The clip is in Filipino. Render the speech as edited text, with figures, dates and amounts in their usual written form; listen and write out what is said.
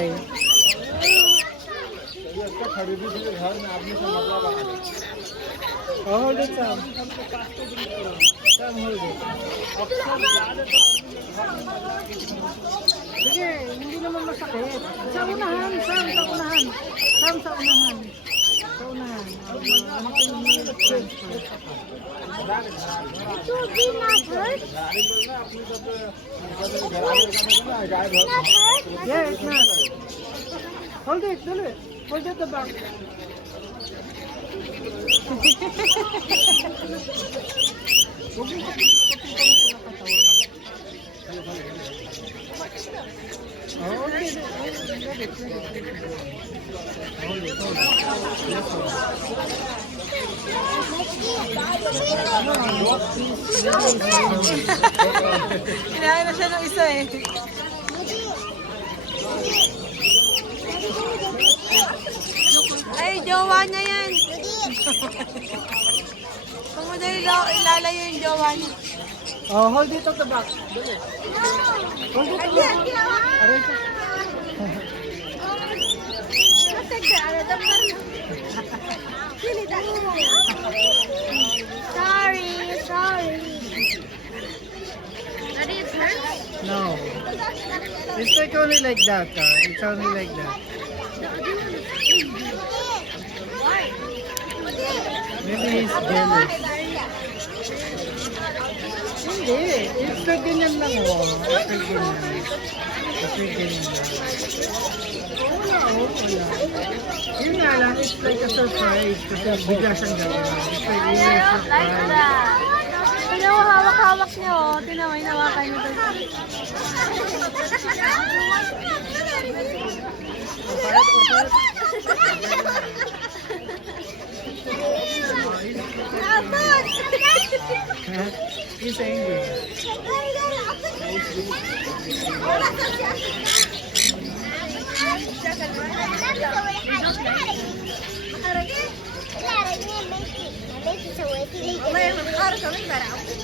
है खरीदी थी घर में आदमी से मतलब hold it Sam hold it sige hindi naman masakit sa unahan Sam sa unahan Sam sa unahan तो भी ना hurt? Not hurt? yeah it's not hold it hold it the back Kinain na siya ng isa eh. Ay, jowa niya yan. Kung mo dahil ilalayo yung jowa niya. Oh, hold it at the back. Hold it at the back. Aray ka. Sorry. No. It's like only like that. It's only like that. Maybe he's jealous. Hindi. It's like ganyan lang oh. It's like ganyan. It's like ganyan lang. Wala. Yun nga lang, it's like a surprise kasi bigla siyang gawin. It's like really a surprise. Tignan mo, hawak-hawak niya oh. Tignan mo, hinawakan niya doon. He's angry. لا